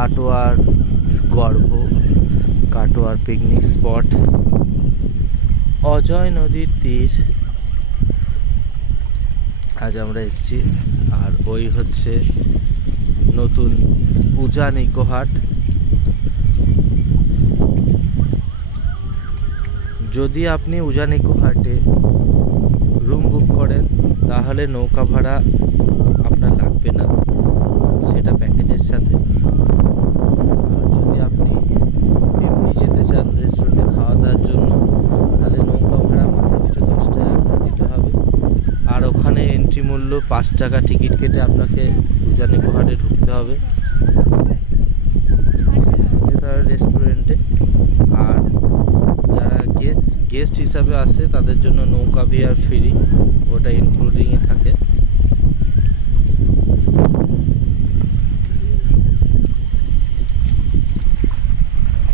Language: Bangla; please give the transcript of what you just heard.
কাটোয়ার গর্ভ, কাটোয়ার পিকনিক স্পট, অজয় নদীর তীর আজ আমরা এসেছি। আর ওই হচ্ছে নতুন উজান ইকোহাট। যদি আপনি উজান ইকোহাটে রুম বুক করেন তাহলে নৌকা ভাড়া আপনার লাগবে না, সেটা প্যাকেজের সাথে। আর যদি আপনি এমনি যেতে চান রেস্টুরেন্টে খাওয়া দাওয়ার জন্য, তাহলে নৌকা ভাড়া মাথা পিছু 10 টাকা করে দিতে হবে। আর ওখানে এন্ট্রি মূল্য 5 টাকা টিকিট কেটে আপনাকে উজান ইকোহাটে ঢুকতে হবে রেস্টুরেন্টে। আর যারা গেস্ট হিসাবে আসে তাদের জন্য নৌকা বিহার ফ্রি, ওটা ইনক্লুডিং